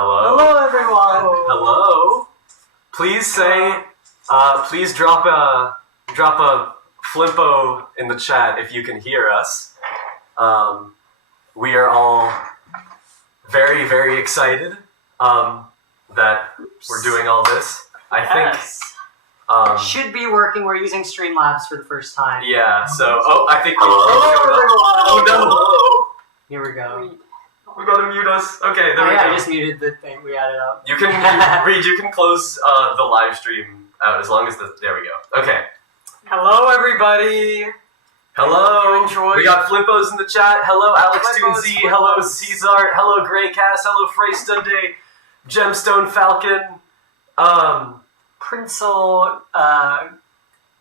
Hello? Hello, everyone! Hello? Please say, please drop a flimpo in the chat if you can hear us. We are all very, very excited that we're doing all this. I think... Should be working. We're using Streamlabs for the first time. Yeah, so... I think... Hello, everyone! Oh, no! Here we go. We gotta mute us. Okay, there we go. I just muted the thing we added up. You can, Reed, you can close the live stream out as long as the... There we go. Okay. Hello, everybody! Hello! You enjoyed? We got Flippos in the chat. Hello, Alex Flippos, Toonzy. Flippos. Hello, Caesar. Hello, Greycast. Hello, Frey Stunday. Gemstone Falcon. Princel,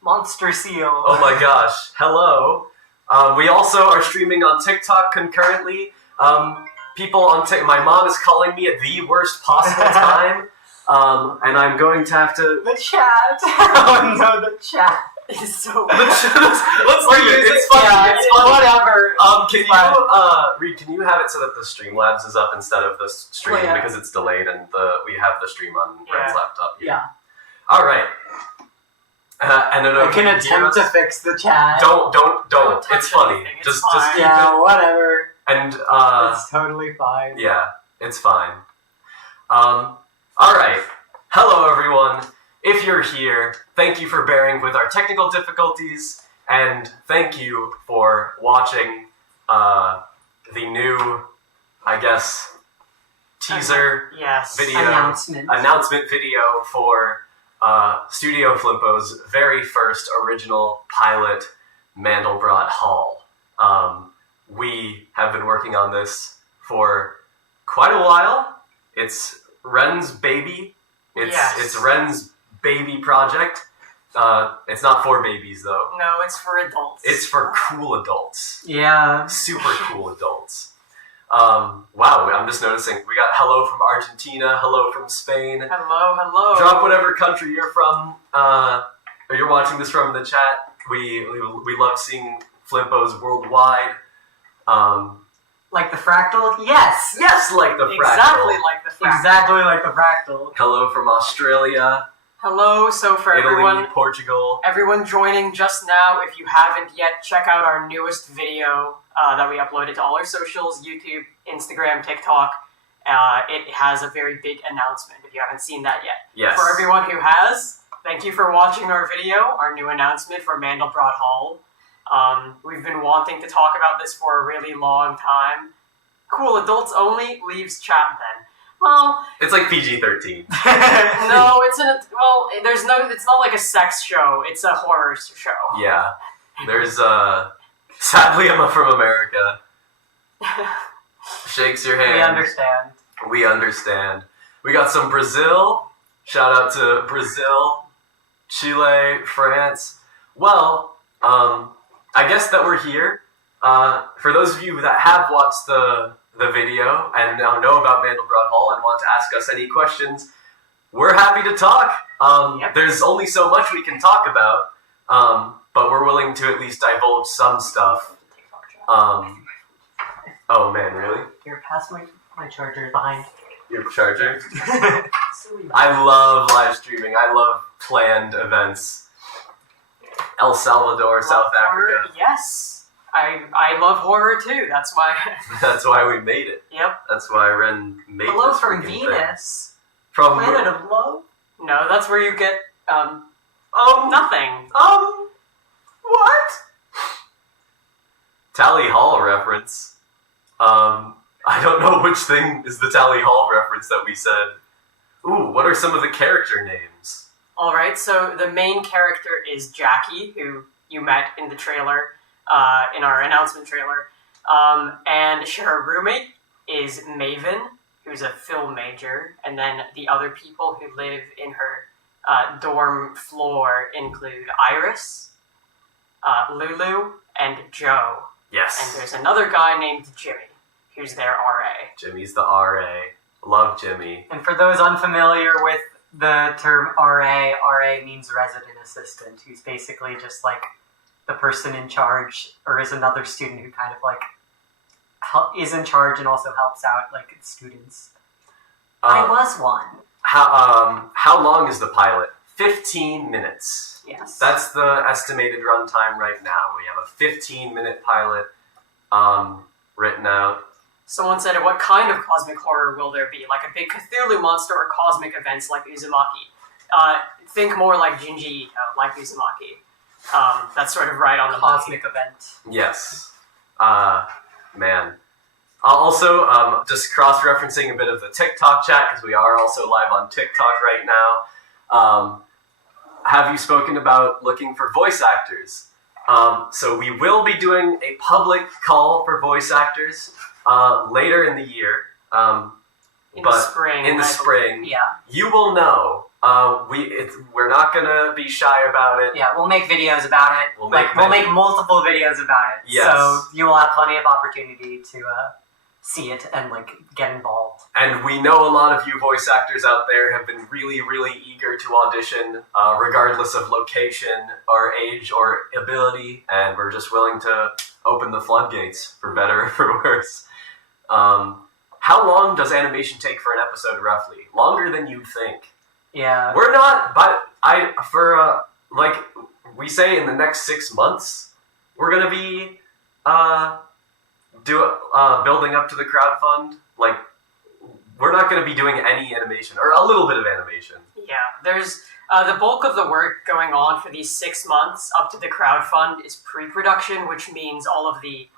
Monster Seal. Oh my gosh. Hello. We also are streaming on TikTok concurrently. People on my mom is calling me at the worst possible time. And I'm going to have to... The chat! Oh no, the chat is so bad. Let's leave it. It's funny. Yeah, it's funny. Whatever. Can you, Reed, can you have it so that the Streamlabs is up instead of the stream because it's delayed and we have the stream on Red's laptop here. Yeah. All right. And then I can attempt to fix the chat. Don't. Don't It's touch funny. anything. Just keep yeah, whatever. And it's totally fine. yeah, it's fine. All right. Hello, everyone. If you're here, thank you for bearing with our technical difficulties, and thank you for watching the new, I guess, teaser video announcement video for Studio Flimpo's very first original pilot, Mandelbrot Hall. We have been working on this for quite a while. It's Ren's baby. It's Ren's baby project. It's not for babies, though. No, it's for adults. It's for cool adults. Yeah. Super cool adults. Wow, I'm just noticing. We got hello from Argentina, hello from Spain. Hello. Drop whatever country you're from, or you're watching this from in the chat. We love seeing Flippos worldwide. Like the fractal? Yes! Yes, like the fractal. Exactly like the fractal. Hello from Australia. Hello, so for Italy, Portugal. Everyone joining just now, if you haven't yet, check out our newest video that we uploaded to all our socials, YouTube, Instagram, TikTok. It has a very big announcement if you haven't seen that yet. Yes. For everyone who has, thank you for watching our video, our new announcement for Mandelbrot Hall. We've been wanting to talk about this for a really long time. Cool adults only leaves chat then. Well, it's like PG-13. No, it's not like a sex show. It's a horror show. Yeah. There's sadly I'm from America. Shakes your hand. We understand. We got some Brazil. Shout out to Brazil, Chile, France. Well, I guess that we're here. For those of you that have watched the video and now know about Mandelbrot Hall and want to ask us any questions, we're happy to talk. There's only so much we can talk about, but we're willing to at least divulge some stuff. Oh man, really? Here, pass my charger behind. Your charger? I love live streaming. I love planned events. El Salvador, South Africa. Africa. Yes. I love horror too. That's why. That's why we made it. Yep. That's why Ren made Hello this from freaking Venus. Thing. From Planet of Love? No, that's where you get nothing. What? Tally Hall reference. I don't know which thing is the Tally Hall reference that we said. Ooh, what are some of the character names? Alright, so the main character is Jackie, who you met in the trailer, in our announcement trailer. And her roommate is Maven, who's a film major. And then the other people who live in her dorm floor include Iris, Lulu, and Joe. Yes. And there's another guy named Jimmy, who's their RA. Jimmy's the RA. Love Jimmy. And for those unfamiliar with the term RA means resident assistant, who's basically just like the person in charge, or is another student who kind of like is in charge and also helps out like students. I was one. How long is the pilot? 15 minutes. Yes. That's the estimated runtime right now. We have a 15-minute pilot written out. Someone said, what kind of cosmic horror will there be? Like a big Cthulhu monster or cosmic events like Uzumaki? Think more like Junji Ito, like Uzumaki. That's sort of right on the Cosmic event. Yes. Man. Also, just cross-referencing a bit of the TikTok chat, because we are also live on TikTok right now. Have you spoken about looking for voice actors? So we will be doing a public call for voice actors later in the year. In the spring. In the spring. Yeah. You will know. We're not gonna be shy about it. Yeah, we'll make videos about it. We'll make multiple videos about it. Yes. So you will have plenty of opportunity to see it and get involved. And we know a lot of you voice actors out there have been really, really eager to audition, regardless of location or age or ability, and we're just willing to open the floodgates, for better or for worse. How long does animation take for an episode, roughly? Longer than you'd think. Yeah. We're not, but we say in the next 6 months, we're gonna be building up to the crowdfund. We're not gonna be doing any animation, or a little bit of animation. Yeah, there's the bulk of the work going on for these 6 months up to the crowdfund is pre-production, which means all of the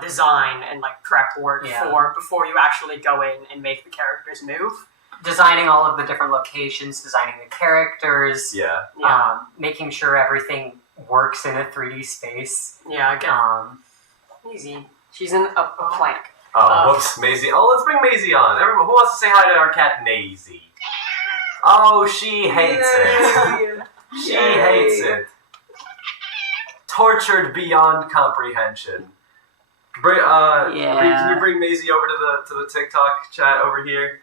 design and prep work before you actually go in and make the characters move. Designing all of the different locations, designing the characters, Yeah. making sure everything works in a 3D space. Yeah, again. Easy. She's in a plank. Oh, whoops, Maisie. Oh, let's bring Maisie on. Everyone, who wants to say hi to our cat, Maisie? Oh, she hates it. She hates it. Tortured beyond comprehension. Can you bring Maisie over to the TikTok chat over here?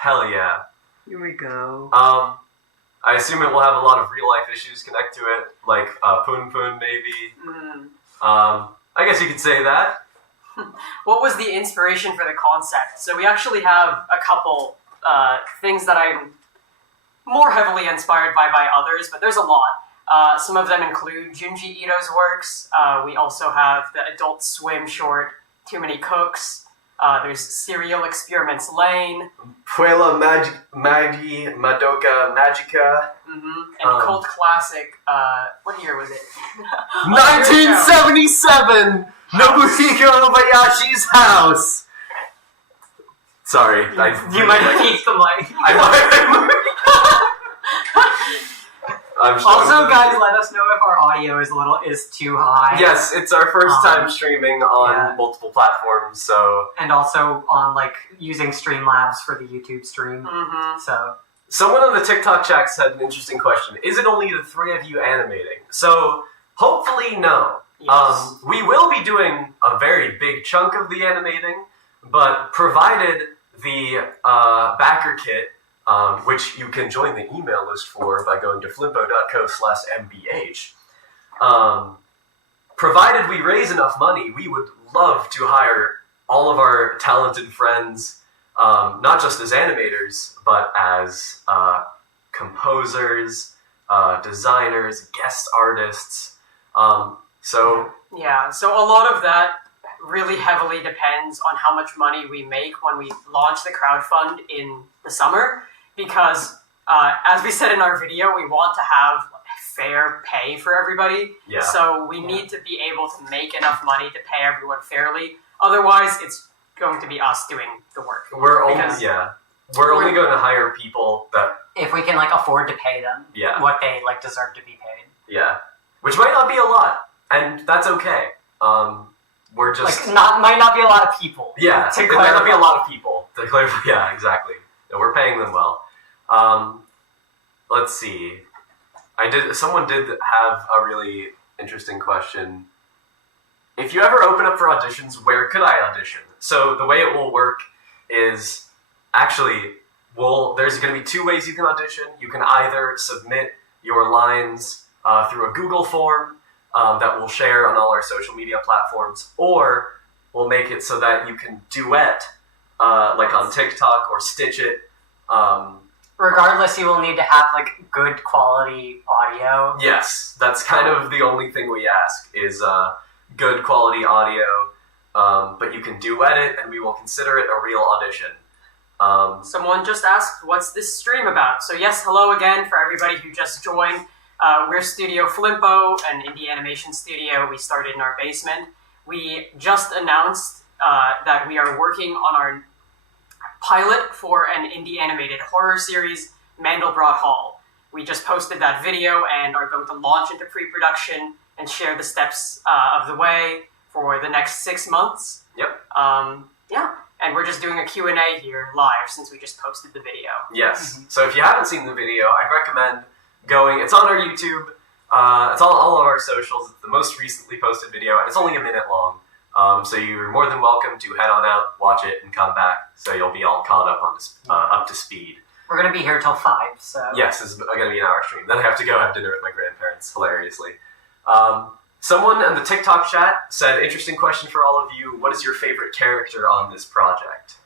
Hell yeah. Here we go. I assume it will have a lot of real life issues connect to it, like Poon Poon maybe. Mm. I guess you could say that. What was the inspiration for the concept? So we actually have a couple things that I'm more heavily inspired by others, but there's a lot. Some of them include Junji Ito's works. We also have the Adult Swim short, Too Many Cooks. There's Serial Experiments Lane. Puella Magi Madoka Magica. And cult classic, what year was it? 1977! Nobuhiko Obayashi's house! Sorry. You might have peeked the mic. Also, guys, let us know if our audio is too high. Yes, it's our first time streaming on multiple platforms, so... And also on, using Streamlabs for the YouTube stream. Mm-hmm. So... Someone on the TikTok chat had an interesting question. Is it only the three of you animating? So, hopefully, no. Yes. We will be doing a very big chunk of the animating, but provided the Backerkit, which you can join the email list for by going to flimpo.co/mbh. Provided we raise enough money, we would love to hire all of our talented friends, not just as animators, but as composers, designers, guest artists. So a lot of that really heavily depends on how much money we make when we launch the crowdfund in the summer, because as we said in our video, we want to have fair pay for everybody. Yeah. So we need to be able to make enough money to pay everyone fairly. Otherwise, it's going to be us doing the work. We're only going to hire people that... If we can, afford to pay them what they, deserve to be paid. Yeah. Which might not be a lot, and that's okay. We're just... might not be a lot of people. Yeah, there might not be a lot of people. To clarify, yeah, exactly. No, we're paying them well. Let's see. Someone did have a really interesting question. If you ever open up for auditions, where could I audition? So the way it will work is there's going to be two ways you can audition. You can either submit your lines through a Google form that we'll share on all our social media platforms, or we'll make it so that you can duet like on TikTok or Stitch It. Regardless, you will need to have like good quality audio. Yes, that's kind of the only thing we ask is good quality audio. But you can duet it, and we will consider it a real audition. Someone just asked, what's this stream about? So yes, hello again for everybody who just joined. We're Studio Flimpo, an indie animation studio we started in our basement. We just announced that we are working on our pilot for an indie animated horror series, Mandelbrot Hall. We just posted that video and are going to launch into pre-production and share the steps of the way for the next 6 months. Yep. Yeah. And we're just doing a Q&A here live since we just posted the video. Yes. So if you haven't seen the video, I'd recommend going. It's on our YouTube. It's on all of our socials. It's the most recently posted video, and it's only a minute long. So you're more than welcome to head on out, watch it, and come back. So you'll be all caught up on up to speed. We're gonna be here till 5, so yes, it's gonna be an hour stream. Then I have to go have dinner with my grandparents. Hilariously. Someone in the TikTok chat said, "Interesting question for all of you. What is your favorite character on this project?"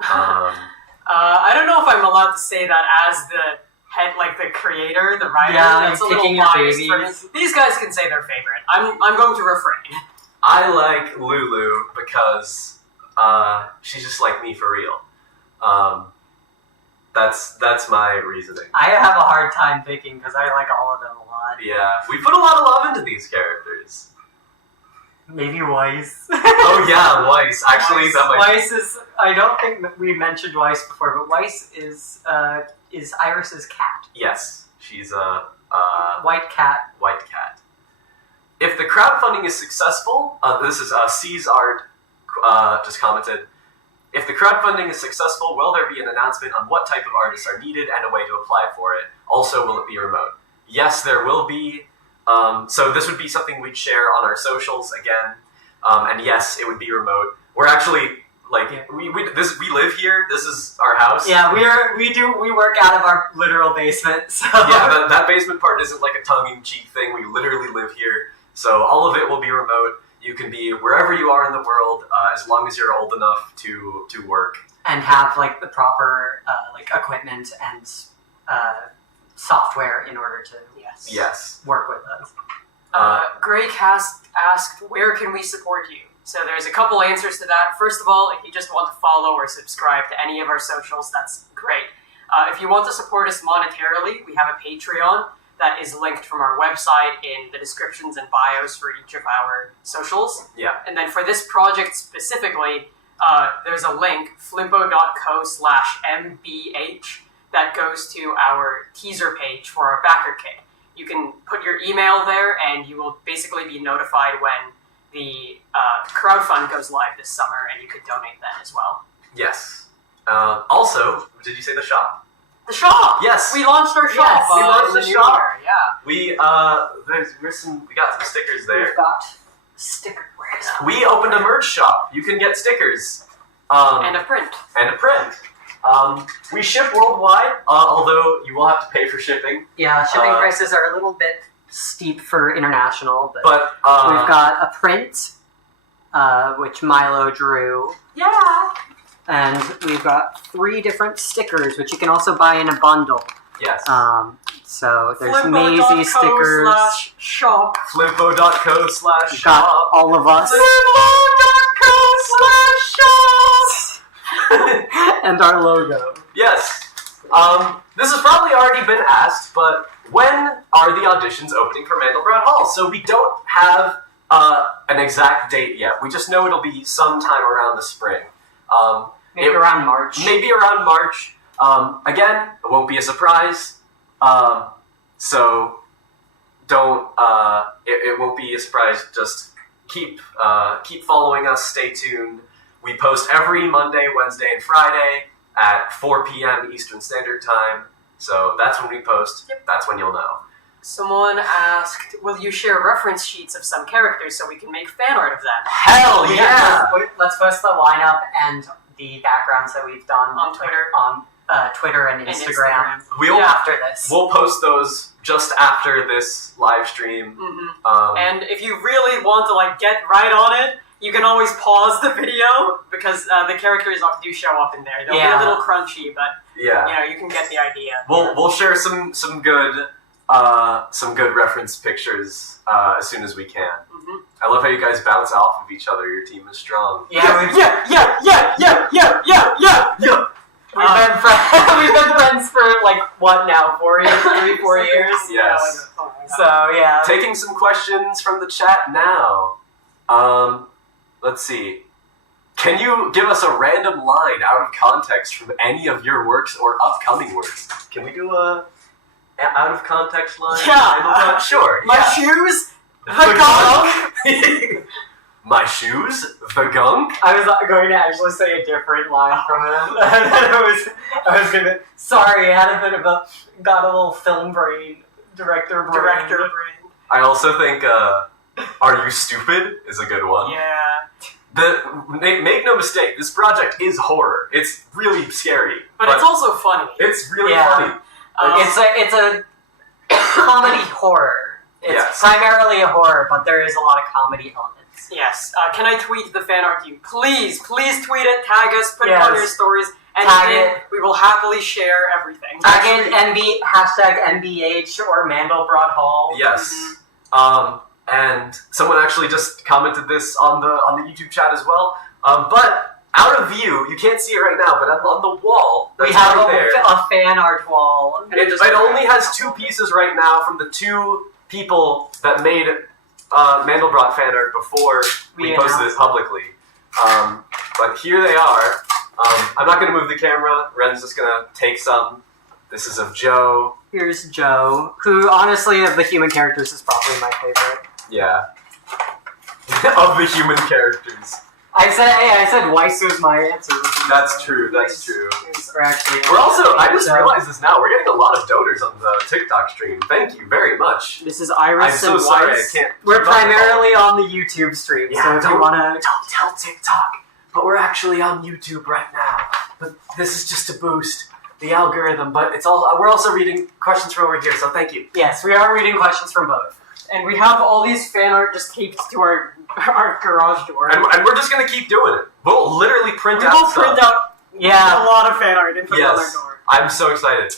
I don't know if I'm allowed to say that as the head, like the creator, the writer. Yeah, that's a picking little your biased for me. babies. These guys can say their favorite. I'm going to refrain. I like Lulu because she's just like me for real. That's my reasoning. I have a hard time picking because I like all of them a lot. Yeah, we put a lot of love into these characters. Maybe Weiss. Oh yeah, Weiss. Actually, that might. Weiss is. I don't think that we mentioned Weiss before, but Weiss is Iris's cat. Yes, she's a White cat. white cat. If the crowdfunding is successful, this is C's Art just commented. If the crowdfunding is successful, will there be an announcement on what type of artists are needed and a way to apply for it? Also, will it be remote? Yes, there will be. So this would be something we'd share on our socials again. And yes, it would be remote. We're actually like we live here. This is our house. Yeah, we work out of our literal basement. So Yeah, that basement part isn't like a tongue-in-cheek thing. We literally live here. So all of it will be remote. You can be wherever you are in the world, as long as you're old enough to work. and have like the proper like equipment and software in order to Yes. work with us. Greg asked, where can we support you? So there's a couple answers to that. First of all, if you just want to follow or subscribe to any of our socials, that's great. If you want to support us monetarily, we have a Patreon that is linked from our website in the descriptions and bios for each of our socials. Yeah. And then for this project specifically, there's a link, flimpo.co/mbh, that goes to our teaser page for our Backerkit. You can put your email there, and you will basically be notified when the crowdfund goes live this summer, and you could donate then as well. Yes. Also, did you say the shop? The shop! Yes. We launched our shop. Yes, we launched in the new shop. year, yeah. We we got some stickers there. We've got sticker. Where is it? We opened a merch shop. You can get stickers. And a print. And a print. We ship worldwide, although you will have to pay for shipping. Yeah, shipping prices are a little bit steep for international, but But we've got a print, which Milo drew. Yeah. And we've got 3 different stickers, which you can also buy in a bundle. yes. So there's Maisie stickers. Flimpo.co/shop. Flimpo.co/shop. We've got all of us. Flimpo.co/shop. And our logo. Yes. This has probably already been asked, but when are the auditions opening for Mandelbrot Hall? So we don't have an exact date yet. We just know it'll be sometime around the spring. Maybe around March. Maybe around March. Again, it won't be a surprise. So don't. It won't be a surprise. Just keep following us. Stay tuned. We post every Monday, Wednesday, and Friday at 4 p.m. Eastern Standard Time. So that's when we post. Yep. That's when you'll know. Someone asked, will you share reference sheets of some characters so we can make fan art of them? Hell yeah! Let's post the lineup and the backgrounds that we've done On Twitter. on Twitter and Instagram. We'll After this. We'll post those just after this live stream. Mm-hmm. Um, And if you really want to get right on it you can always pause the video because the characters do show up in there. They'll be a little crunchy, but you can get the idea. We'll share some good reference pictures as soon as we can. Mm-hmm. I love how you guys bounce off of each other. Your team is strong. Yeah. We've been friends for like what now? 4 years, 3-4 years. Yes. So yeah. Taking some questions from the chat now. Let's see. Can you give us a random line out of context from any of your works or upcoming works? Can we do a out of context line? Yeah. Sure. My shoes, the gunk. My shoes, the gunk. I was going to actually say a different line from him. I was gonna. Sorry, I had got a little film brain, director brain. I also think "Are You Stupid" is a good one. Yeah. Make no mistake, this project is horror. It's really scary, but it's also funny. It's really funny. It's a comedy horror. It's primarily a horror, but there is a lot of comedy elements. Yes. Can I tweet the fan art to you? Please tweet it, tag us, put it on your stories, and we will happily share everything. Tag it #NBH or Mandelbrot Hall. Yes. And someone actually just commented this on the YouTube chat as well. But out of view, you can't see it right now, but on the wall, we have a fan art wall. It only has 2 pieces right now from the 2 people that made Mandelbrot fan art before we posted it publicly. But here they are. I'm not going to move the camera. Ren's just going to take some. This is of Joe. Here's Joe, who honestly of the human characters is probably my favorite. Yeah. Of the human characters. I said Weiss was my answer. That's true. Or actually, we're also, I just realized this now, we're getting a lot of donors on the TikTok stream. Thank you very much. This is Iris I'm so sorry, I can't. We're primarily on the YouTube stream, so if you wanna... Don't tell TikTok, but we're actually on YouTube right now. But this is just to boost the algorithm, but we're also reading questions from over here, so thank you. Yes, we are reading questions from both. And we have all these fan art just taped to our garage door. And we're just going to keep doing it. We'll literally print out a lot of fan art and put it on our door. I'm so excited.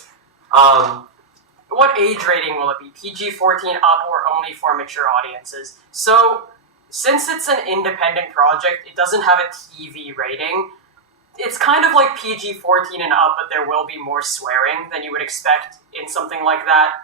What age rating will it be? PG-14 up or only for mature audiences? So, since it's an independent project, it doesn't have a TV rating. It's kind of like PG-14 and up, but there will be more swearing than you would expect in something like that.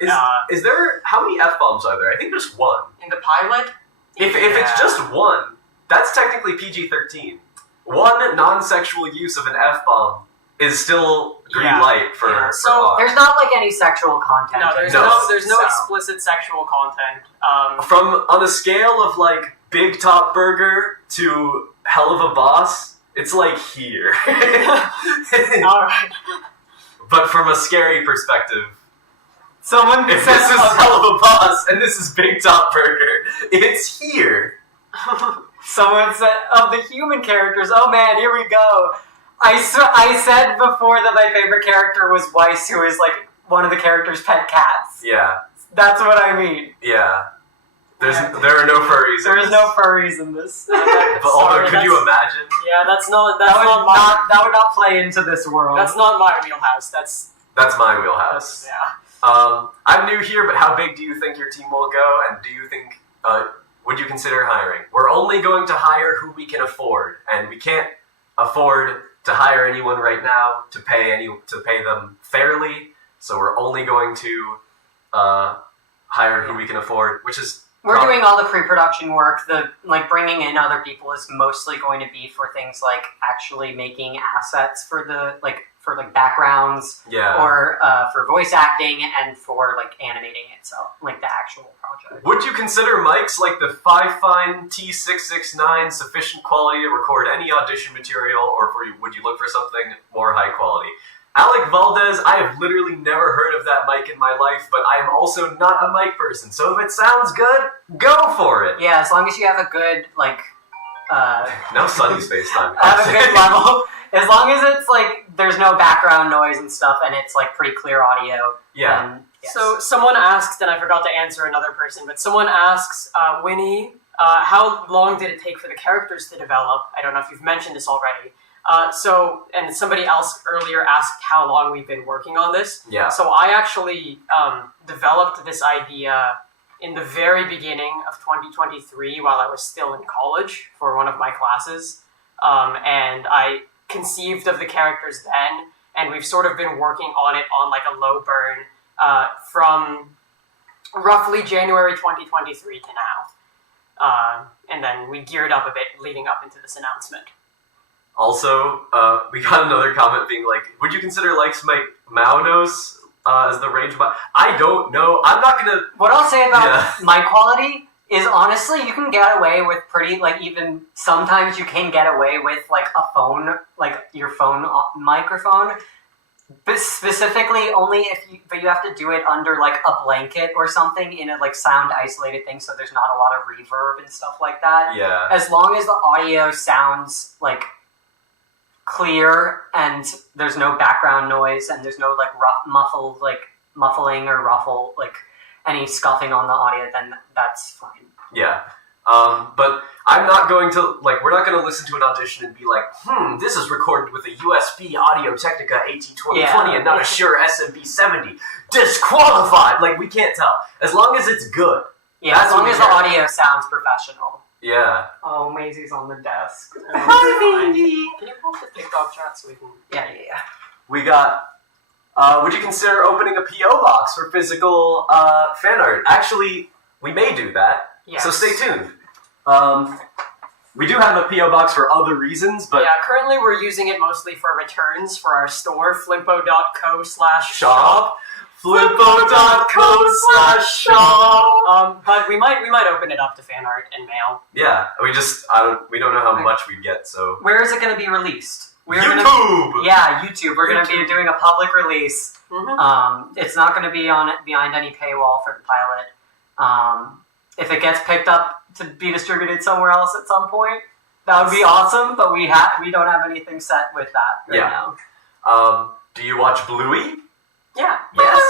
Is there... How many F-bombs are there? I think there's 1. In the pilot? If it's just 1, that's technically PG-13. 1 non-sexual use of an F-bomb is still green light for So there's not like any sexual content. No, there's no explicit sexual content. On a scale of like Big Top Burger to Hell of a Boss, it's like here. Alright. But from a scary perspective, someone if this is Hell of a Boss and this is Big Top Burger, it's here. Someone said, of the human characters, oh man, here we go. I said before that my favorite character was Weiss, who is like one of the character's pet cats. Yeah. That's what I mean. Yeah. There are no furries. There is no furries in this. But although, could you imagine? Yeah, that would not play into this world. That's not my wheelhouse. That's my wheelhouse. Yeah. I'm new here, but how big do you think your team will go? And do you think would you consider hiring? We're only going to hire who we can afford, and we can't afford to hire anyone right now to pay them fairly. So we're only going to hire who we can afford, which is. We're doing all the pre-production work. The bringing in other people is mostly going to be for things like actually making assets for the backgrounds, or for voice acting and for animating itself, the actual project. Would you consider mics like the Fifine T669 sufficient quality to record any audition material, or would you look for something more high quality? Alec Valdez, I have literally never heard of that mic in my life, but I am also not a mic person, so if it sounds good, go for it! Yeah, as long as you have a good, now Sunny's FaceTime. Have a good level. As long as it's, there's no background noise and stuff, and it's, pretty clear audio. Yeah. Yes. So, someone asked, and I forgot to answer another person, but someone asks, Winnie, how long did it take for the characters to develop? I don't know if you've mentioned this already. And somebody else earlier asked how long we've been working on this. Yeah. So I actually developed this idea in the very beginning of 2023 while I was still in college for one of my classes. And I conceived of the characters then, and we've sort of been working on it on like a low burn from roughly January 2023 to now. And then we geared up a bit leading up into this announcement. Also, we got another comment being like, would you consider Likes Mike Maunos as the range? But I don't know. I'm not going to... What I'll say about mic quality is, honestly, you can get away with pretty, like, even sometimes you can get away with, like, a phone, like, your phone microphone. But specifically only but you have to do it under, like, a blanket or something in a, like, sound isolated thing, so there's not a lot of reverb and stuff like that. Yeah. As long as the audio sounds, like, clear and there's no background noise and there's no, like, muffling or ruffle, like, any scuffing on the audio, then that's fine. Yeah. But I'm not going to, like, we're not going to listen to an audition and be like, this is recorded with a USB Audio-Technica AT2020 and not a Shure SMB70. Disqualified! Like, we can't tell. As long as it's good. Yeah, as long as the audio sounds professional. Yeah. Oh, Maisie's on the desk. Hi, Maisie! Can you pull up the TikTok chat so we can... Yeah. We got... would you consider opening a P.O. box for physical fan art? Actually, we may do that. Yes. So stay tuned. We do have a P.O. box for other reasons, but... Yeah, currently we're using it mostly for returns for our store, flimpo.co/shop. Flimpo.co/shop. But we might open it up to fan art and mail. Yeah, we don't know how much we'd get, so... Where is it going to be released? YouTube! YouTube. We're going to be doing a public release. Mm-hmm. It's not going to be behind any paywall for the pilot. If it gets picked up to be distributed somewhere else at some point, that would be awesome, but we don't have anything set with that right now. Do you watch Bluey? Yeah. Yes.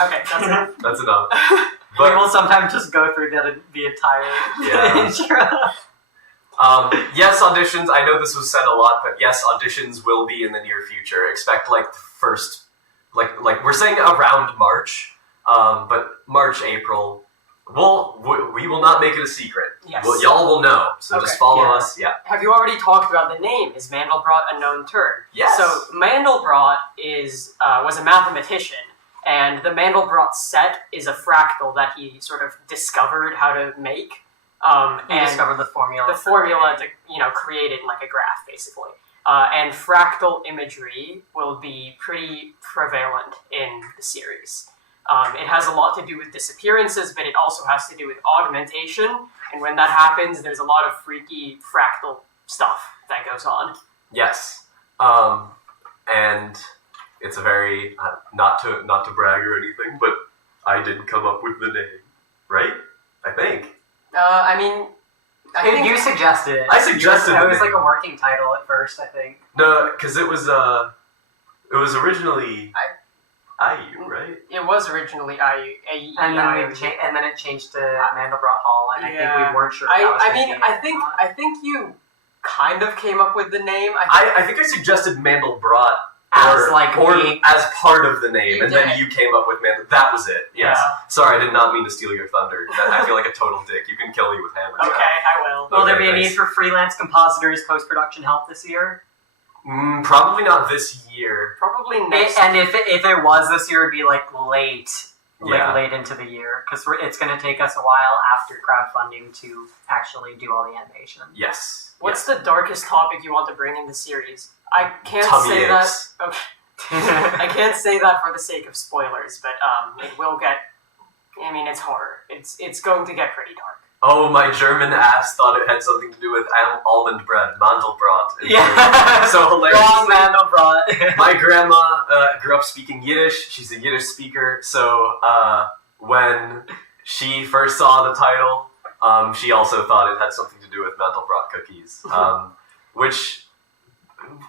Okay, that's enough. That's enough. We will sometimes just go through the entire intro. Yes, auditions. I know this was said a lot, but yes, auditions will be in the near future. Expect like the first, like we're saying around March, but March, April. We will not make it a secret. Yes. Y'all will know. So just follow us. Yeah. Have you already talked about the name? Is Mandelbrot a known term? Yes. So Mandelbrot was a mathematician. And the Mandelbrot set is a fractal that he sort of discovered how to make. He discovered the formula. The formula to create it in like a graph, basically. And fractal imagery will be pretty prevalent in the series. It has a lot to do with disappearances, but it also has to do with augmentation. And when that happens, there's a lot of freaky fractal stuff that goes on. Yes. And it's a very, not to brag or anything, but I didn't come up with the name, right? I think. I think you suggested it. I suggested it. It was like a working title at first, I think. No, because it was originally IU, right? It was originally IU. And then it changed to Mandelbrot Hall, and I think we weren't sure. I think you kind of came up with the name. I think I suggested Mandelbrot as part of the name, and did. then you came up with Mandel. That was it. Yes. Yeah. Sorry, I did not mean to steal your thunder. I feel like a total dick. You can kill me with hammers. Okay, I will. Will there be a need for freelance compositors post-production help this year? Probably not this year. Probably next. And if it was this year, it'd be like late into the year, because it's going to take us a while after crowdfunding to actually do all the animation. Yes. What's the darkest topic you want to bring in the series? I can't Tummy say aches. that. Okay. I can't say that for the sake of spoilers, but it will get. I mean, it's horror. It's going to get pretty dark. Oh, my German ass thought it had something to do with almond bread, Mandelbrot. Yeah. So hilarious. Wrong Mandelbrot. My grandma grew up speaking Yiddish. She's a Yiddish speaker. So when she first saw the title, she also thought it had something to do with Mandelbrot cookies. Which,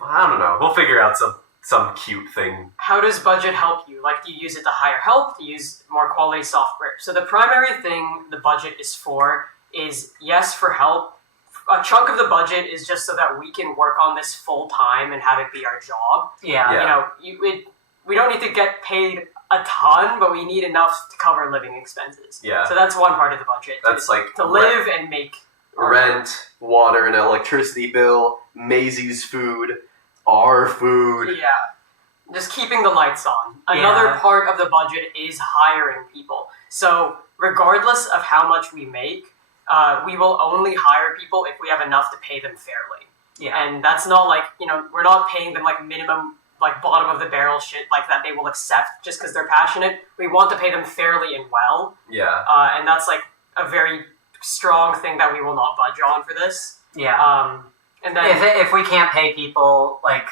I don't know. We'll figure out some cute thing. How does budget help you? Like, do you use it to hire help? Do you use more quality software? So the primary thing the budget is for is, yes, for help. A chunk of the budget is just so that we can work on this full time and have it be our job. Yeah. We don't need to get paid a ton, but we need enough to cover living expenses. Yeah. So that's one part of the budget. That's like to live and make rent, water, and electricity bill, Maisie's food, our food. Yeah. Just keeping the lights on. Another part of the budget is hiring people. So regardless of how much we make, we will only hire people if we have enough to pay them fairly. Yeah. And that's not like, we're not paying them like minimum, like bottom of the barrel shit like that they will accept just because they're passionate. We want to pay them fairly and well. Yeah. And that's like a very strong thing that we will not budge on for this. Yeah. And then if we can't pay people like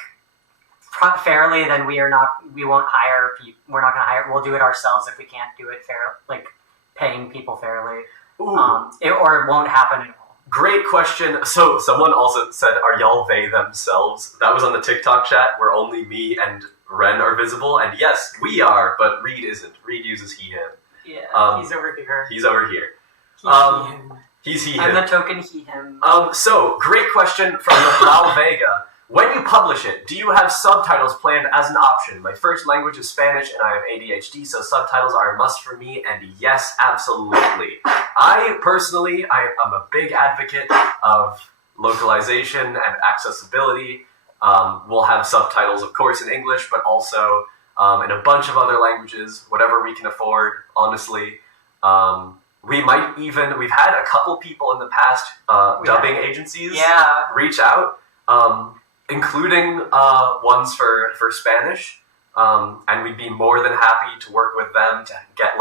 fairly, then we won't hire people. We're not going to hire. We'll do it ourselves if we can't do it fair, like paying people fairly. Ooh. Or it won't happen at all. Great question. So someone also said, are y'all they themselves? That was on the TikTok chat where only me and Ren are visible. And yes, we are, but Reed isn't. Reed uses he, him. Yeah, he's over here. He's over here. He's he, I'm him. the token he, him. So, great question from Lau Vega. When you publish it, do you have subtitles planned as an option? My first language is Spanish and I have ADHD, so subtitles are a must for me, and yes, absolutely. I personally, I'm a big advocate of localization and accessibility. We'll have subtitles, of course, in English, but also in a bunch of other languages, whatever we can afford, honestly. We've had a couple people in the past, dubbing agencies reach out. Including ones for Spanish, and we'd be more than happy to work with them to get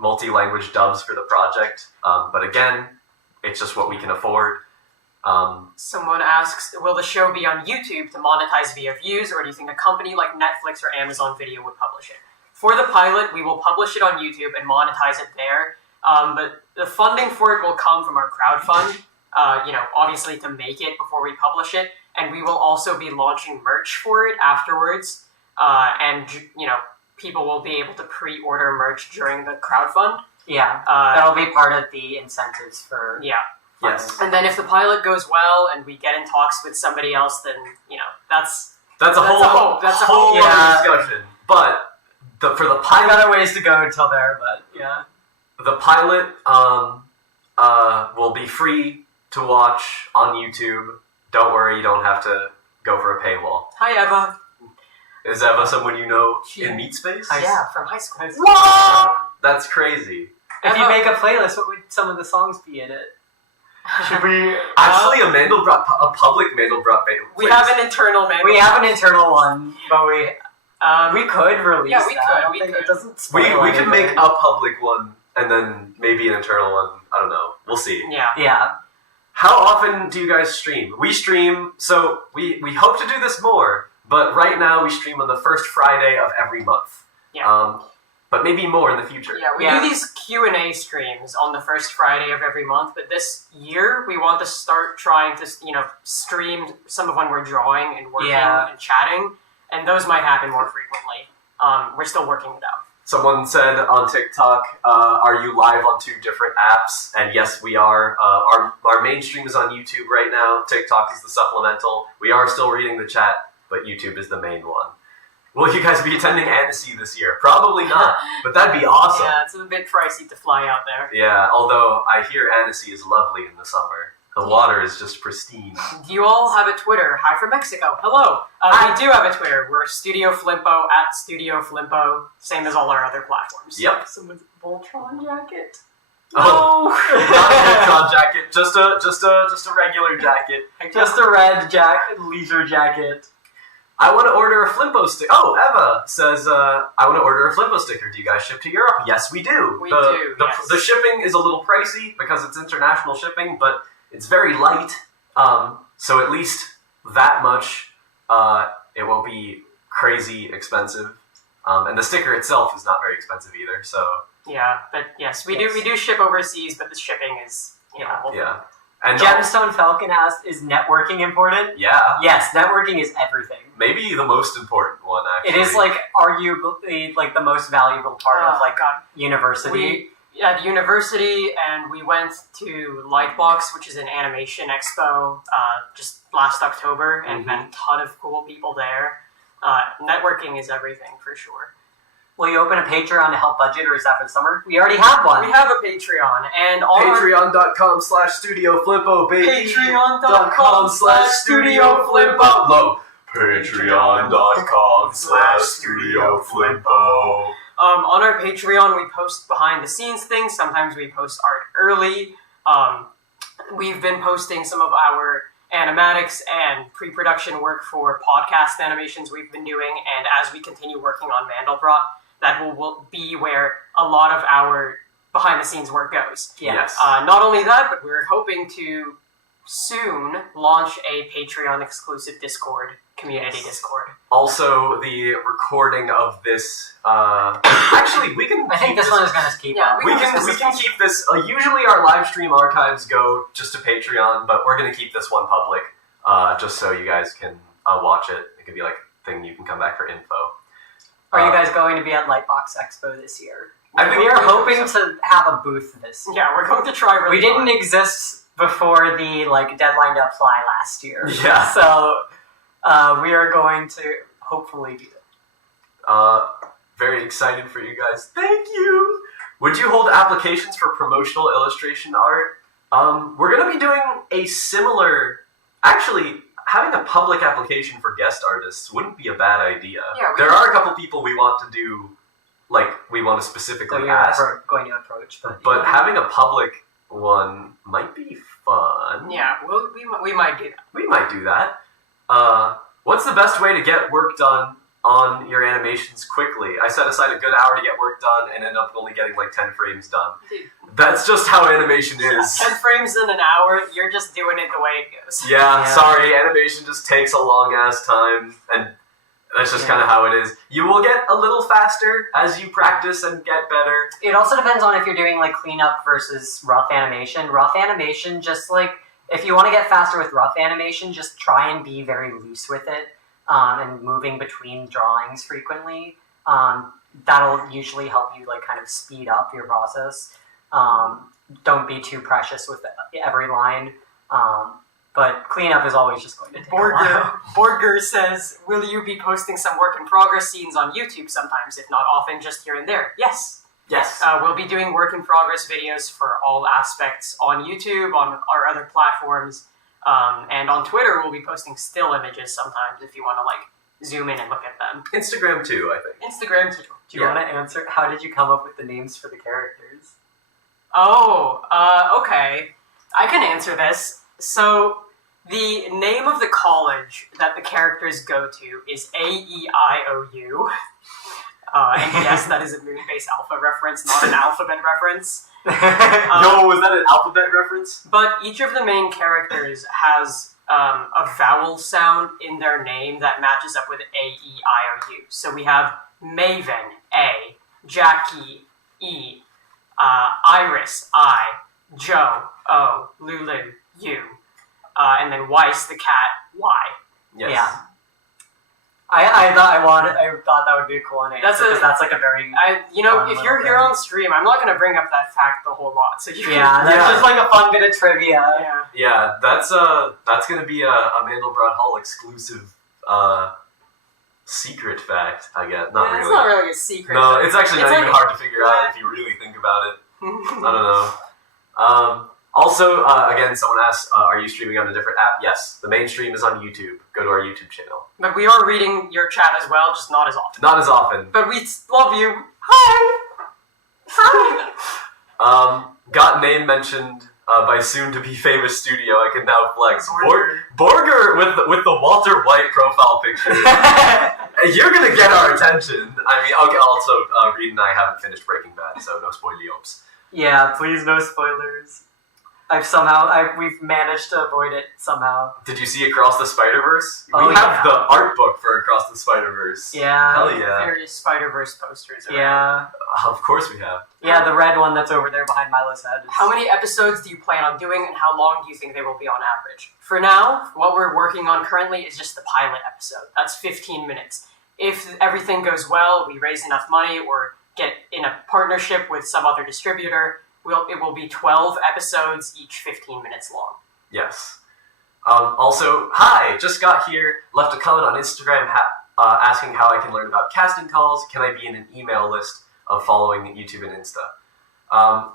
multi-language dubs for the project. But again, it's just what we can afford. Someone asks, will the show be on YouTube to monetize via views, or do you think a company like Netflix or Amazon Video would publish it? For the pilot, we will publish it on YouTube and monetize it there, but the funding for it will come from our crowdfund. Obviously to make it before we publish it, and we will also be launching merch for it afterwards, and people will be able to pre-order merch during the crowdfund. Yeah, that'll be part of the incentives for... Yeah. Yes. And then if the pilot goes well and we get in talks with somebody else, then, that's a whole other discussion. But for the pilot... I've got a ways to go until there, but yeah. The pilot will be free to watch on YouTube. Don't worry, you don't have to go for a paywall. Hi, Eva. Is Eva someone you know in Meat Space? Yeah, from high school. What? That's crazy. If you make a playlist, what would some of the songs be in it? Should we... Actually, a public Mandelbrot playlist. We have an internal Mandelbrot. We have an internal one, but we could release that. Yeah, we could. It doesn't We spoil can make anything. a public one, and then maybe an internal one. I don't know. We'll see. Yeah. How often do you guys stream? We stream, so we hope to do this more, but right now we stream on the first Friday of every month. Yeah. But maybe more in the future. Yeah, we do these Q&A streams on the first Friday of every month, but this year we want to start trying to, stream some of when we're drawing and working and chatting, and those might happen more frequently. We're still working it out. Someone said on TikTok, are you live on 2 different apps? And yes, we are. Our main stream is on YouTube right now. TikTok is the supplemental. We are still reading the chat, but YouTube is the main one. Will you guys be attending Annecy this year? Probably not, but that'd be awesome. Yeah, it's a bit pricey to fly out there. Yeah, although I hear Annecy is lovely in the summer. The water is just pristine. Do you all have a Twitter? Hi from Mexico. Hello. We do have a Twitter. We're Studio Flimpo at Studio Flimpo, same as all our other platforms. Yep. Someone's Voltron jacket. Oh, not a Voltron jacket, just a regular jacket. Just a red leisure jacket. I want to order a Flimpo sticker. Oh, Eva says, I want to order a Flimpo sticker. Do you guys ship to Europe? Yes, we do. We do, yes. The shipping is a little pricey because it's international shipping, but it's very light. So at least that much, it won't be crazy expensive. And the sticker itself is not very expensive either, so... Yeah, but yes, we do ship overseas, but the shipping is, Yeah. And Gemstone Falcon asked, is networking important? Yeah. Yes, networking is everything. Maybe the most important one, actually. It is, like, arguably, like, the most valuable part of, like, university. At university, and we went to Lightbox, which is an animation expo, just last October, and met a ton of cool people there. Networking is everything, for sure. Will you open a Patreon to help budget, or is that for the summer? We already have one. We have a Patreon, and all Patreon.com/StudioFlimpo, baby. Patreon.com/StudioFlimpo. Low. Patreon.com/StudioFlimpo. On our Patreon, we post behind-the-scenes things. Sometimes we post art early. We've been posting some of our animatics and pre-production work for podcast animations we've been doing, and as we continue working on Mandelbrot, that will be where a lot of our behind-the-scenes work goes. Yes. Not only that, but we're hoping to soon launch a Patreon-exclusive Discord, community Discord. Also, the recording of this... actually, we can... I think this one is going to keep up. We can keep this... usually our live stream archives go just to Patreon, but we're going to keep this one public, just so you guys can watch it. It could be like a thing you can come back for info. Are you guys going to be at Lightbox Expo this year? I think we are hoping to have a booth this year. Yeah, we're going to try really We didn't exist before the deadline to apply last year. Yeah. So we are going to hopefully do it. Very excited for you guys. Thank you! Would you hold applications for promotional illustration art? We're going to be doing a similar... Actually, having a public application for guest artists wouldn't be a bad idea. Yeah, there are a couple people we want to do, we want to specifically ask. Going to approach. But having a public one might be fun. Yeah, we might do that. We might do that. What's the best way to get work done on your animations quickly? I set aside a good hour to get work done and end up only getting 10 frames done. Dude. That's just how animation is. 10 frames in an hour, you're just doing it the way it goes. Yeah, sorry, animation just takes a long-ass time, and that's just kind of how it is. You will get a little faster as you practice and get better. It also depends on if you're doing cleanup versus rough animation. Rough animation, just if you want to get faster with rough animation, just try and be very loose with it. And moving between drawings frequently, that'll usually help you kind of speed up your process. Don't be too precious with every line, but cleanup is always just going to take a while. Borger says, will you be posting some work in progress scenes on YouTube sometimes, if not often, just here and there? Yes. Yes. We'll be doing work in progress videos for all aspects on YouTube, on our other platforms. And on Twitter, we'll be posting still images sometimes if you want to zoom in and look at them. Instagram too, I think. Instagram too. Do you want to answer? How did you come up with the names for the characters? Oh, okay. I can answer this. So, the name of the college that the characters go to is AEIOU. And yes, that is a Moonbase Alpha reference, not an alphabet reference. No, was that an alphabet reference? But each of the main characters has a vowel sound in their name that matches up with A-E-I-O-U. So we have Maven, A, Jackie, E, Iris, I, Joe, O, Lulu, U, and then Weiss, the cat, Y. Yes. Yeah. I thought that would be a cool name. That's a very if you're here on stream, I'm not going to bring up that fact the whole lot. So that's just a fun bit of trivia. Yeah, that's going to be a Mandelbrot Hall exclusive secret fact. I guess It's not really a secret. No, it's actually not even hard to figure out if you really think about it. I don't know. Also, again, someone asked, are you streaming on a different app? Yes, the main stream is on YouTube. Go to our YouTube channel. But we are reading your chat as well, just not as often. Not as often. But we love you. Hi! Got name mentioned by soon-to-be famous studio. I can now flex. Borger with the Walter White profile picture. You're gonna get our attention. I mean, also, Reed and I haven't finished Breaking Bad, so no spoilers. Yeah, please no spoilers. we've managed to avoid it somehow. Did you see Across the Spider-Verse? Oh, we have the art book for Across the Spider-Verse. Yeah. Hell yeah. Various Spider-Verse posters around. Yeah. Of course we have. Yeah, the red one that's over there behind Milo's head. How many episodes do you plan on doing, and how long do you think they will be on average? For now, what we're working on currently is just the pilot episode. That's 15 minutes. If everything goes well, we raise enough money or get in a partnership with some other distributor, it will be 12 episodes, each 15 minutes long. Yes. Also, hi, just got here, left a comment on Instagram asking how I can learn about casting calls. Can I be in an email list of following YouTube and Insta?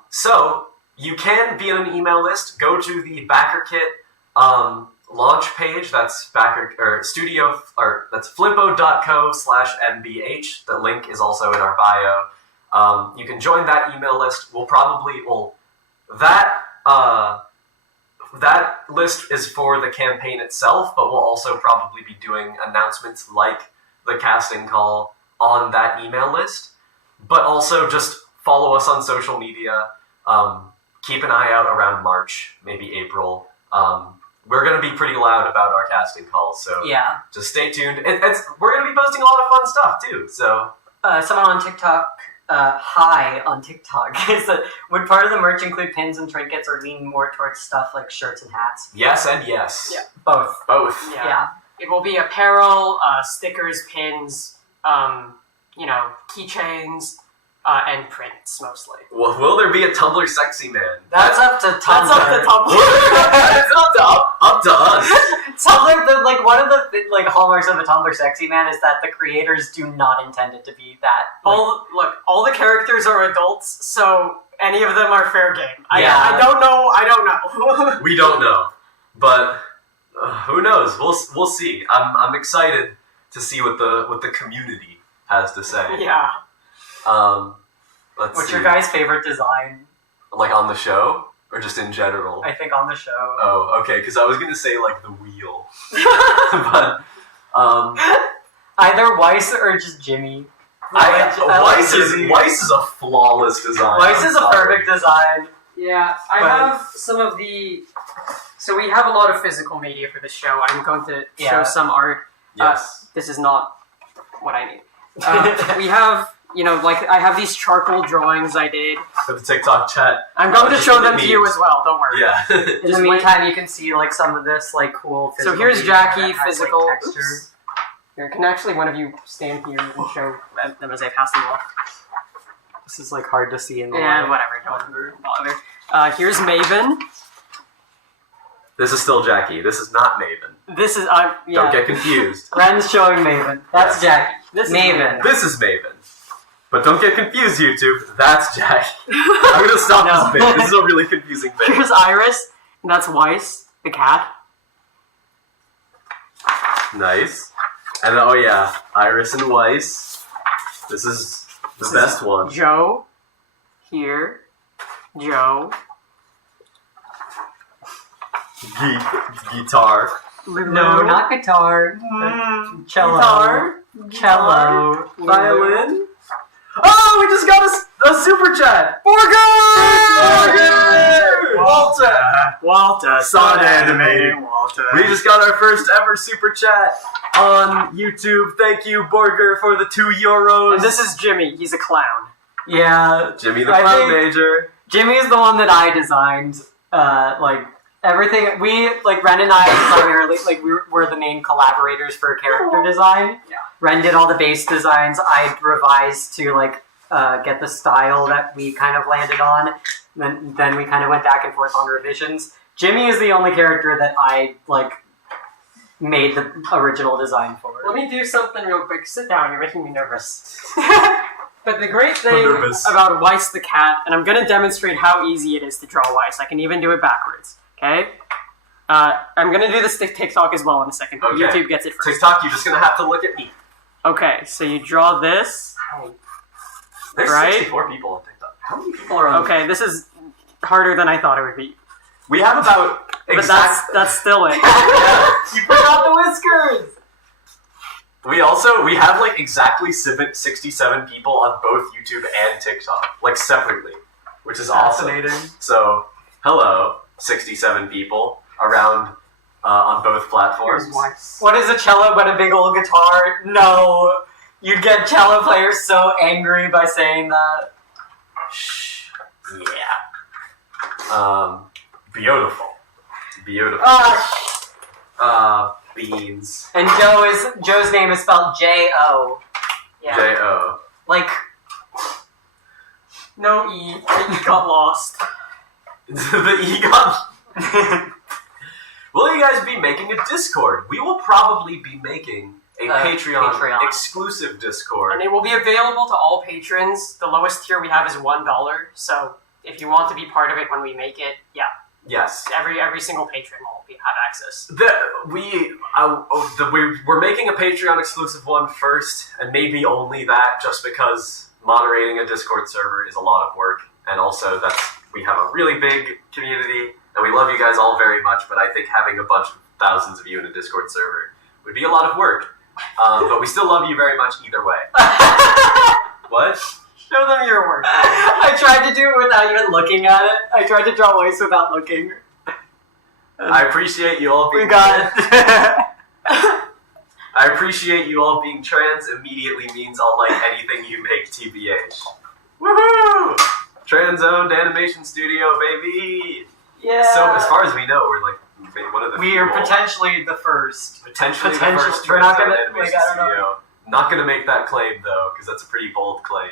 So, you can be in an email list. Go to the Backerkit launch page. That's that's flippo.co/mbh. The link is also in our bio. You can join that email list. That list is for the campaign itself, but we'll also probably be doing announcements like the casting call on that email list. But also just follow us on social media. Keep an eye out around March, maybe April. We're going to be pretty loud about our casting calls, so yeah, just stay tuned. We're going to be posting a lot of fun stuff too. So someone on TikTok. Hi on TikTok is that would part of the merch include pins and trinkets or lean more towards stuff like shirts and hats? Yes and yes. Yeah, both. Yeah. It will be apparel, stickers, pins, keychains, and prints mostly. Well, will there be a Tumblr sexy man? That's up to Tumblr. That's up to Tumblr. It's up to us. Tumblr, one of the hallmarks of a Tumblr sexy man is that the creators do not intend it to be that. All the characters are adults, so any of them are fair game. Yeah. I don't know. We don't know, but who knows? We'll see. I'm excited to see what the community has to say. Yeah. What's your guys' favorite design? Like on the show? Or just in general? I think on the show. Oh, okay, because I was going to say, like, the wheel. But, either Weiss or just Jimmy. Weiss is a flawless design. Weiss is a perfect design. Yeah, I have some of the... So we have a lot of physical media for the show. I'm going to show some art. Yes. This is not what I need. We have... I have these charcoal drawings I did. For the TikTok chat. I'm going to show them to you as well, don't worry. Yeah. In the meantime, you can see, some of this, cool physical. So here's Jackie, has, physical. texture. Oops. Here, can actually one of you stand here and show them as I pass them off? This is, hard to see in the Yeah, light. whatever, don't bother. Here's Maven. This is still Jackie. This is not Maven. This is, Don't get confused. Ren's showing Maven. That's Jackie. This Maven. This is Maven. But don't get confused, YouTube. That's Jackie. I'm going to stop this bit. This is a really confusing bit. Here's Iris, and that's Weiss, the cat. Nice. And oh yeah, Iris and Weiss. This is the best one. Joe. Here. Joe. Guitar. No, not guitar. Cello. Guitar. Cello. Violin. Oh, we just got a super chat. Walter. Son animating Walter. We just got our first ever super chat on YouTube. Thank you, Borger, for the €2. And this is Jimmy. He's a clown. Yeah. Jimmy the Clown Major. Jimmy is the one that I designed. Everything Ren and I primarily we're the main collaborators for character design. Yeah. Ren did all the base designs. I revised to get the style that we kind of landed on. Then we kind of went back and forth on revisions. Jimmy is the only character that I made the original design for. Let me do something real quick. Sit down. You're making me nervous. But the great thing about Weiss the cat, and I'm going to demonstrate how easy it is to draw Weiss. I can even do it backwards. Okay? I'm going to do this TikTok as well in a second, but YouTube gets it first. TikTok, you're just going to have to look at me. Okay, so you draw this. There's right? 64 people on TikTok. How many people are on Okay, this is harder than I thought it would be. We have about But that's still it. You forgot the whiskers! We have exactly 67 people on both YouTube and TikTok, separately, which is fascinating. Awesome. So, hello. 67 people around on both platforms. What is a cello but a big old guitar? No, you'd get cello players so angry by saying that. Shh. Yeah. Beautiful. Beans. And Joe's name is spelled J-O. Yeah. J-O. Like, No E. The E got lost. The E got... Will you guys be making a Discord? We will probably be making a Patreon exclusive Discord. And it will be available to all patrons. The lowest tier we have is $1. So if you want to be part of it when we make it, yeah. Yes. Every single patron will have access. We're making a Patreon exclusive one first, and maybe only that, just because moderating a Discord server is a lot of work, and also we have a really big community, and we love you guys all very much, but I think having a bunch of thousands of you in a Discord server would be a lot of work. But we still love you very much either way. What? Show them your work. I tried to do it without even looking at it. I tried to draw voice without looking. I appreciate you all being... We got it. I appreciate you all being trans immediately means I'll like anything you make, TBH. Woohoo! Trans-owned animation studio, baby! Yeah. So, as far as we know, we're like one of the We few are potentially the first. Potentially the Potential- first we're not trans-owned gonna- animation like, I don't know. studio. Not gonna make that claim, though, because that's a pretty bold claim.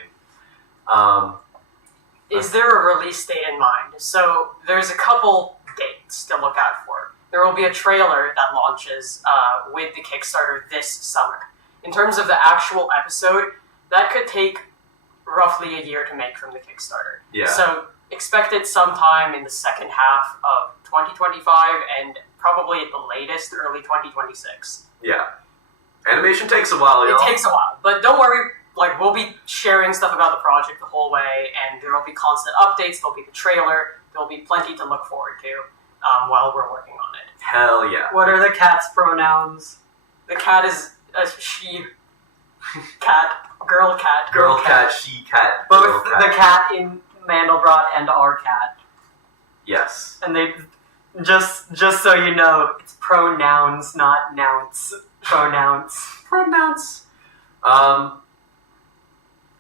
Is there a release date in mind? So there's a couple dates to look out for. There will be a trailer that launches with the Kickstarter this summer. In terms of the actual episode, that could take roughly a year to make from the Kickstarter. Yeah. So expect it sometime in the second half of 2025 and probably at the latest early 2026. Yeah. Animation takes a while, y'all. It takes a while, but don't worry. Like, we'll be sharing stuff about the project the whole way, and there will be constant updates. There'll be the trailer. There'll be plenty to look forward to while we're working on it. Hell yeah. What are the cat's pronouns? The cat is a she cat, girl cat, Girl cat, she cat, Both girl the cat in Mandelbrot and our cat. Yes. And they just so you know, it's pronouns, not nouns. Pronouns. Pronouns.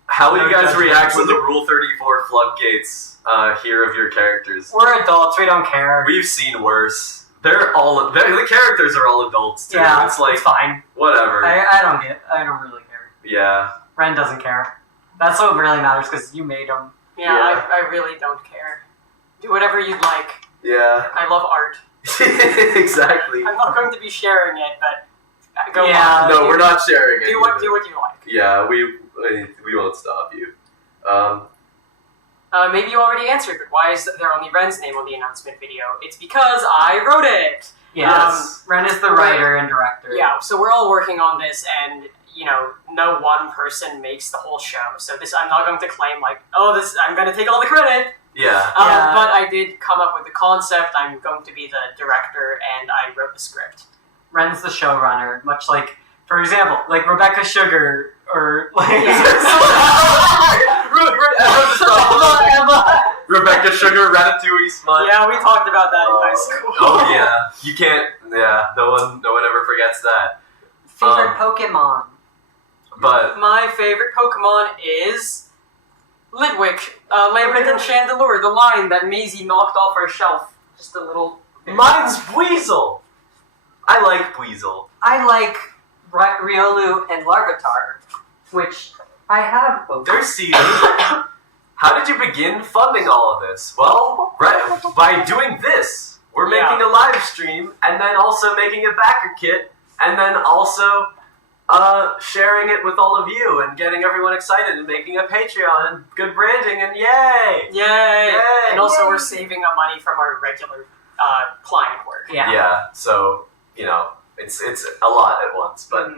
How will No you guys judgment. react when the Rule 34 floodgates hear of your characters? We're adults, we don't care. We've seen worse. The characters are all adults too. Yeah, it's like it's fine. whatever. I don't really care. Yeah. Ren doesn't care. That's what really matters because you made him. Yeah, Yeah. I really don't care. Do whatever you'd like. Yeah. I love art. Exactly. I'm not going to be sharing it, but go Yeah. on. No, we're not sharing it. Do what you like. Yeah, we won't stop you. Maybe you already answered, but why is there only Ren's name on the announcement video? It's because I wrote it! Yes. Ren is the writer and director. Yeah, so we're all working on this, and, no one person makes the whole show. So I'm not going to claim, I'm going to take all the credit! Yeah. But I did come up with the concept, I'm going to be the director, and I wrote the script. Ren's the showrunner, much like, for example, like Rebecca Sugar, or like... Emma. Rebecca Sugar, Ratatouille, Smut. Yeah, we talked about that in high school. Oh yeah, you can't. Yeah, no one ever forgets that. Favorite Pokemon? But My favorite Pokemon is Lidwick, Lambert and Chandelure, the line that Maisie knocked off her shelf. Just a little... mine's Weasel. I like Weasel. I like Riolu and Larvitar, which I have both. There's Steven. How did you begin funding all of this? Well, right, by doing this. We're making a live stream, and then also making a Backerkit, and then also sharing it with all of you, and getting everyone excited, and making a Patreon, and good branding, and yay! Yay! And also Yay. we're saving up money from our regular client work. Yeah, so, it's a lot at once, but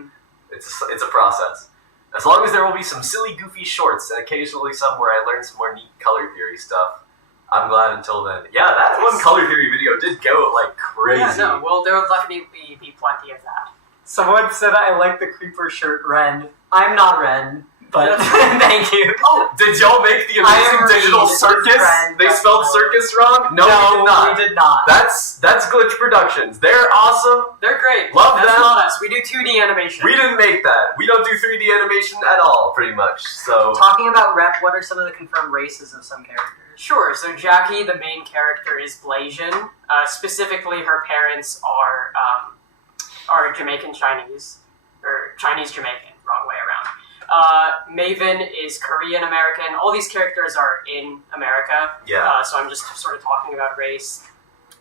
it's a process. As long as there will be some silly, goofy shorts, and occasionally some where I learn some more neat color theory stuff, I'm glad until then. Yeah, that one color theory video did go like crazy. Yeah, no, well, there will definitely be plenty of that. Someone said I like the creeper shirt Ren. I'm not Ren, but but thank you. Oh, did y'all make the amazing digital circus? They spelled circus wrong? No, we did not. That's Glitch Productions. They're awesome. They're great. Love That's them. not us. We do 2D animation. We didn't make that. We don't do 3D animation at all, pretty much. So talking about rep, what are some of the confirmed races of some characters? Sure. So Jackie, the main character, is Blasian. Specifically, her parents are Jamaican Chinese, or Chinese Jamaican. Wrong way around. Maven is Korean American. All these characters are in America. Yeah. So I'm just sort of talking about race.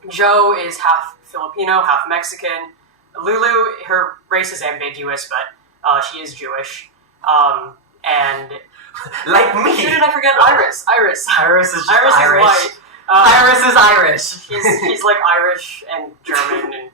Joe is half Filipino, half Mexican. Lulu, her race is ambiguous, but she is Jewish. And like me. Who did I forget? Iris. Iris is just Iris Irish. is white. Iris is Irish. He's like Irish and German, and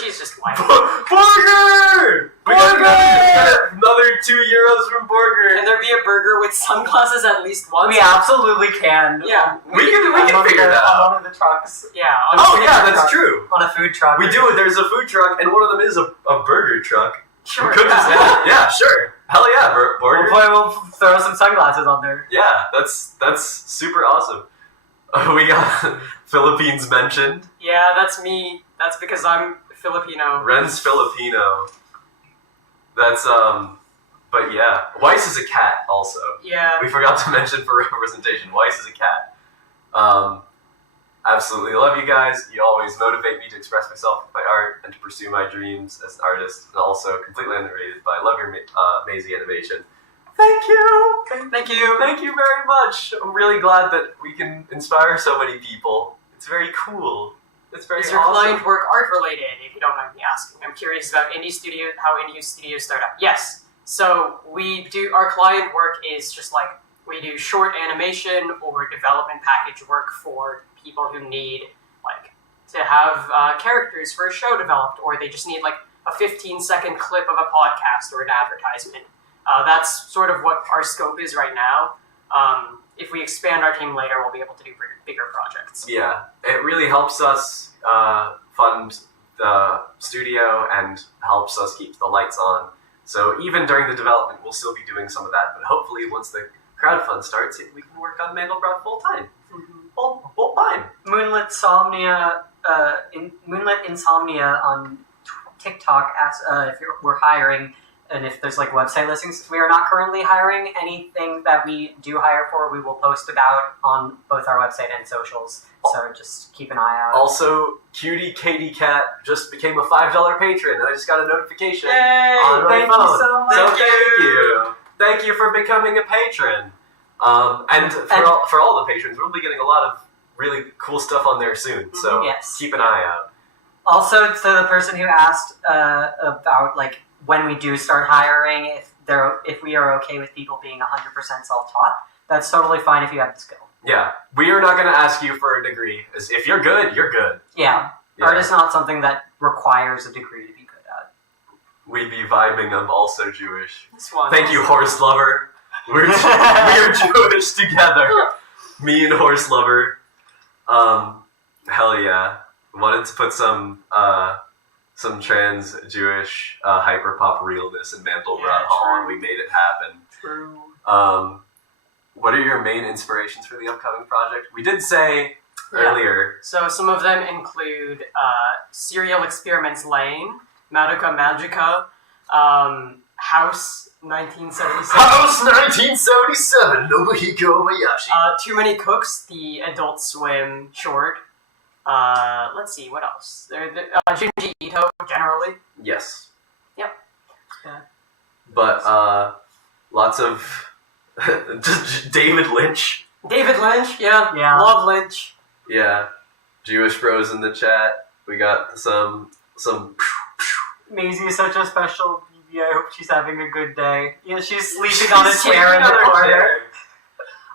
she's just white. Burger! We got another €2 from Burger. Can there be a burger with sunglasses at least once? We absolutely can. Yeah. We can figure that out. On one of the trucks. Yeah. That's true. On a food truck. We do it. There's a food truck, and one of them is a burger truck. Sure. We could just, yeah, sure. Hell yeah, burger. We'll throw some sunglasses on there. Yeah, that's super awesome. We got Philippines mentioned. Yeah, that's me. That's because I'm Filipino. Ren's Filipino. That's, but yeah. Weiss is a cat, also. Yeah. We forgot to mention for representation, Weiss is a cat. Absolutely love you guys. You always motivate me to express myself with my art and to pursue my dreams as an artist, and also completely underrated, but I love your Maisie animation. Thank you! Thank you! Thank you very much! I'm really glad that we can inspire so many people. It's very cool. It's very Is your awesome. client work art related, if you don't mind me asking? I'm curious about how indie studios start up. Yes. So our client work is just like, we do short animation or development package work for people who need, like, to have characters for a show developed, or they just need, like, a 15-second clip of a podcast or an advertisement. That's sort of what our scope is right now. If we expand our team later, we'll be able to do bigger projects. Yeah, it really helps us fund the studio and helps us keep the lights on. So even during the development, we'll still be doing some of that. But hopefully, once the crowdfund starts, we can work on Mandelbrot full time. Full time. Moonlit Insomnia on TikTok asks if we're hiring. And if there's like website listings, we are not currently hiring. Anything that we do hire for, we will post about on both our website and socials. So just keep an eye out. Also, Cutie Katie Cat just became a $5 patron, and I just got a notification on my Thank phone. you so much. So thank you. Thank you for becoming a patron. And for all the patrons, we'll be getting a lot of really cool stuff on there soon. So keep an eye out. Also, to the person who asked about like, when we do start hiring, if we are okay with people being 100% self-taught, that's totally fine if you have the skill. Yeah, we are not going to ask you for a degree. If you're good, you're good. Yeah. Art is not something that requires a degree to be good at. We be vibing. I'm also Jewish. One, Thank you, horse lover. We are Jewish together. Me and horse lover. Hell yeah. Wanted to put some trans Jewish hyperpop realness in Mandelbrot Hall, and we made it happen. True. What are your main inspirations for the upcoming project? We did say earlier. So some of them include Serial Experiments Lane, Madoka Magica, House 1977. House 1977, Nobuhiko Obayashi. Too Many Cooks, the Adult Swim short. Let's see, what else? Junji Ito, generally. Yes. Yep. But lots of just David Lynch. David Lynch, yeah. Love Lynch. Yeah. Jewish bros in the chat. We got some. Maisie is such a special baby. I hope she's having a good day. Yeah, she's sleeping on a chair in the corner.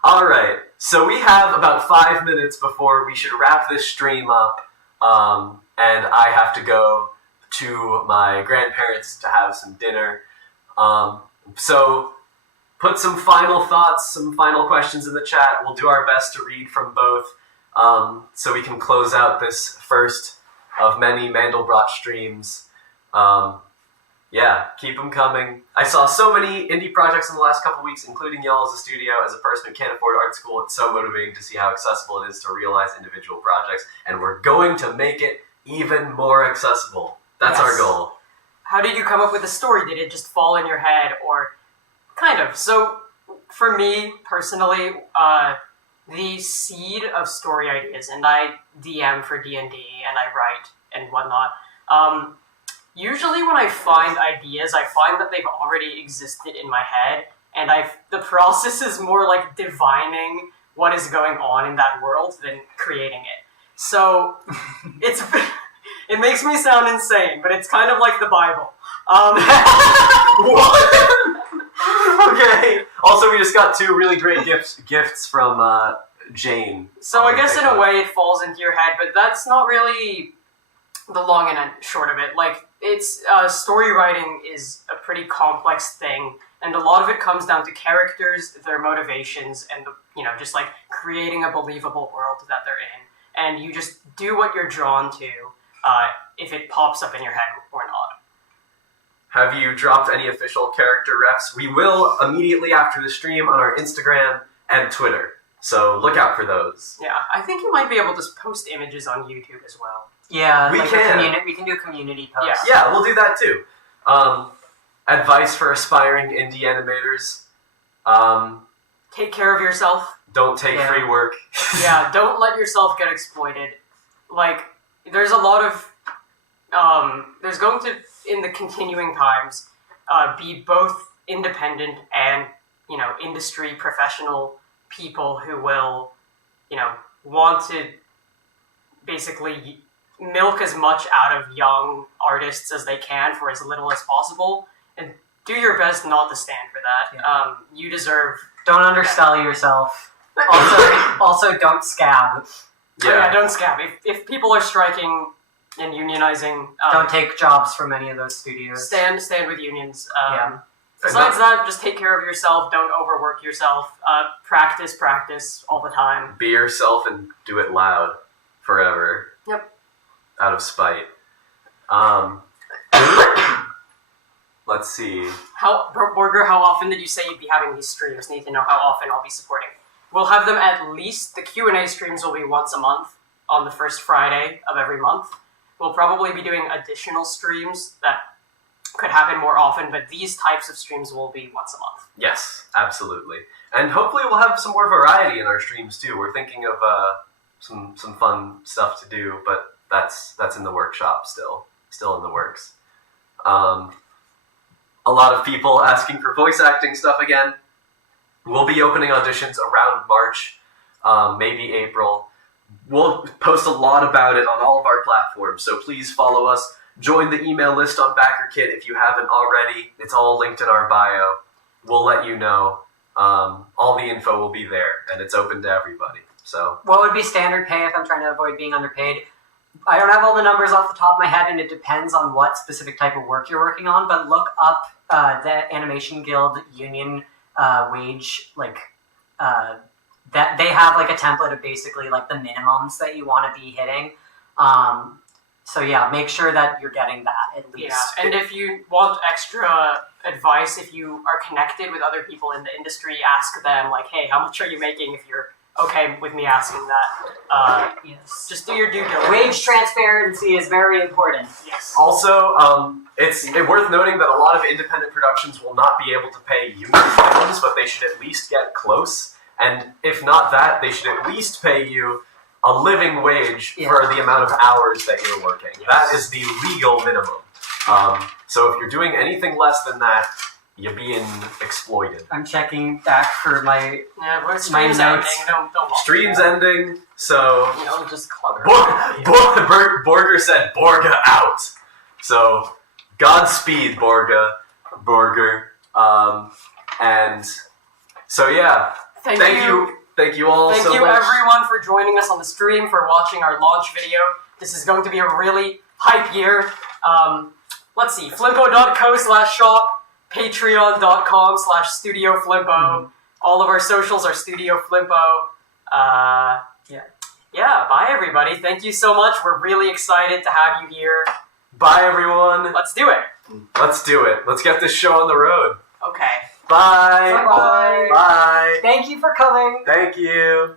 All right. So we have about 5 minutes before we should wrap this stream up, and I have to go to my grandparents to have some dinner. So put some final thoughts, some final questions in the chat. We'll do our best to read from both, so we can close out this first of many Mandelbrot streams. Yeah, keep them coming. I saw so many indie projects in the last couple weeks, including y'all as a studio. As a person who can't afford art school, it's so motivating to see how accessible it is to realize individual projects, and we're going to make it even more accessible. That's our goal. How did you come up with a story? Did it just fall in your head, or kind of? So, for me personally, the seed of story ideas, and I DM for D&D, and I write and whatnot. Usually when I find ideas, I find that they've already existed in my head, and the process is more like divining what is going on in that world than creating it. So, it makes me sound insane, but it's kind of like the Bible. What? Okay. Also, we just got 2 really great gifts from Jane. So I guess in a way it falls into your head, but that's not really the long and short of it. Like, it's story writing is a pretty complex thing, and a lot of it comes down to characters, their motivations, and just like creating a believable world that they're in. And you just do what you're drawn to, if it pops up in your head or not. Have you dropped any official character refs? We will immediately after the stream on our Instagram and Twitter. So look out for those. Yeah, I think you might be able to post images on YouTube as well. Yeah, we can. We can do community posts. Yeah, we'll do that too. Advice for aspiring indie animators. Take care of yourself. Don't take free work. Yeah, don't let yourself get exploited. Like, there's a lot of... there's going to, in the continuing times, be both independent and, industry professional people who will, want to basically milk as much out of young artists as they can for as little as possible, and do your best not to stand for that. Yeah. You deserve... Don't undersell yourself. Also, don't scab. Yeah, don't scab. If people are striking and unionizing... don't take jobs from any of those studios. Stand with unions. Besides that, just take care of yourself. Don't overwork yourself. Practice all the time. Be yourself and do it loud forever. Yep. Out of spite. Let's see. Borger, how often did you say you'd be having these streams? Need to know how often I'll be supporting. We'll have them at least, the Q&A streams will be once a month on the first Friday of every month. We'll probably be doing additional streams that could happen more often, but these types of streams will be once a month. Yes, absolutely. And hopefully we'll have some more variety in our streams too. We're thinking of some fun stuff to do, but that's in the workshop still in the works. A lot of people asking for voice acting stuff again. We'll be opening auditions around March, maybe April. We'll post a lot about it on all of our platforms, so please follow us. Join the email list on Backerkit if you haven't already. It's all linked in our bio. We'll let you know. All the info will be there, and it's open to everybody. So, what would be standard pay if I'm trying to avoid being underpaid? I don't have all the numbers off the top of my head, and it depends on what specific type of work you're working on, but look up the Animation Guild union wage, that they have like a template of basically like the minimums that you want to be hitting. So yeah, make sure that you're getting that at least. Yeah, and if you want extra advice, if you are connected with other people in the industry, ask them like, hey, how much are you making, if you're okay with me asking that. Yes. Just do your due diligence. Wage transparency is very important. Yes. Also, it's worth noting that a lot of independent productions will not be able to pay union minimums, but they should at least get close. And if not that, they should at least pay you a living wage for the amount of hours that you're working. Yes. That is the legal minimum. So if you're doing anything less than that, you're being exploited. I'm checking back for my stream's ending. Don't stream's ending, so just clutter. Borger said Borga out. So Godspeed, Borger. And so yeah. Thank you all so much. Thank you everyone for joining us on the stream, for watching our launch video. This is going to be a really hype year. Let's see, flimpo.co/shop, patreon.com/Studio Flimpo. Mm-hmm. All of our socials are Studio Flimpo. Yeah, bye everybody. Thank you so much. We're really excited to have you here. Bye everyone. Let's do it. Let's do it. Let's get this show on the road. Okay. Bye. Bye. Bye. Thank you for coming. Thank you.